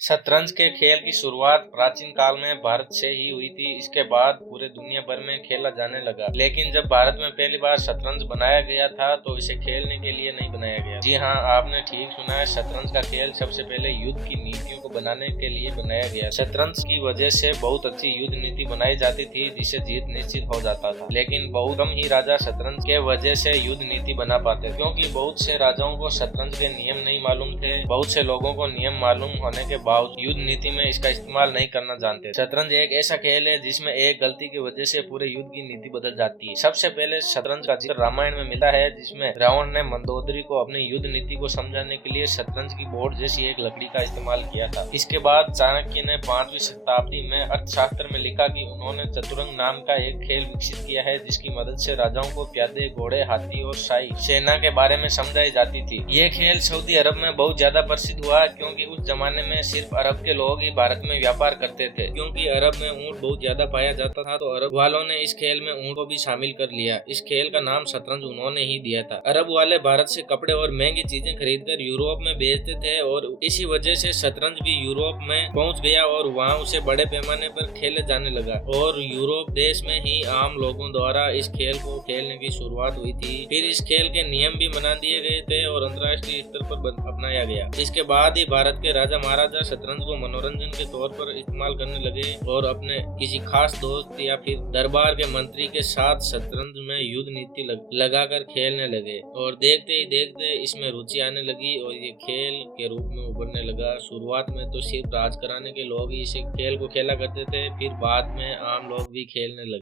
शतरंज के खेल की शुरुआत प्राचीन काल में भारत से ही हुई थी। इसके बाद पूरे दुनिया भर में खेला जाने लगा। लेकिन जब भारत में पहली बार शतरंज बनाया गया था तो इसे खेलने के लिए नहीं बनाया गया। जी हाँ, आपने ठीक सुना है। शतरंज का खेल सबसे पहले युद्ध की नीतियों को बनाने के लिए बनाया गया। शतरंज की वजह से बहुत अच्छी युद्ध नीति बनाई जाती थी जिससे जीत निश्चित हो जाता था। लेकिन बहुत कम ही राजा शतरंज के वजह से युद्ध नीति बना पाते, क्योंकि बहुत से राजाओं को शतरंज के नियम नहीं मालूम थे। बहुत से लोगों को नियम मालूम होने के युद्ध नीति में इसका इस्तेमाल नहीं करना जानते। शतरंज एक ऐसा खेल है जिसमें एक गलती की वजह से पूरे युद्ध की नीति बदल जाती है। सबसे पहले शतरंज का जिक्र रामायण में मिला है, जिसमें रावण ने मंदोदरी को अपनी युद्ध नीति को समझाने के लिए शतरंज की बोर्ड जैसी एक लकड़ी का इस्तेमाल किया था। इसके बाद चाणक्य ने 5वीं शताब्दी में अर्थशास्त्र में लिखा कि उन्होंने चतुरंग नाम का एक खेल विकसित किया है, जिसकी मदद से राजाओं को प्यादे, घोड़े, हाथी और शाही सेना के बारे में समझाई जाती थी। ये खेल सऊदी अरब में बहुत ज्यादा प्रसिद्ध हुआ, क्योंकि उस जमाने में सिर्फ अरब के लोग ही भारत में व्यापार करते थे। क्योंकि अरब में ऊंट बहुत ज्यादा पाया जाता था तो अरब वालों ने इस खेल में ऊंट को भी शामिल कर लिया। इस खेल का नाम शतरंज उन्होंने ही दिया था। अरब वाले भारत से कपड़े और महंगी चीजें खरीदकर यूरोप में बेचते थे और इसी वजह से शतरंज भी यूरोप में पहुंच गया और वहां उसे बड़े पैमाने पर खेले जाने लगा। और यूरोप देश में ही आम लोगों द्वारा इस खेल को खेलने की शुरुआत हुई थी। फिर इस खेल के नियम भी बना दिए गए थे और अंतर्राष्ट्रीय स्तर पर अपनाया गया। इसके बाद ही भारत के राजा महाराजा शतरंज को मनोरंजन के तौर पर इस्तेमाल करने लगे और अपने किसी खास दोस्त या फिर दरबार के मंत्री के साथ शतरंज में युद्ध नीति लगाकर खेलने लगे। और देखते ही देखते इसमें रुचि आने लगी और ये खेल के रूप में उभरने लगा। शुरुआत में तो सिर्फ राज कराने के लोग ही इस खेल को खेला करते थे, फिर बाद में आम लोग भी खेलने लगे।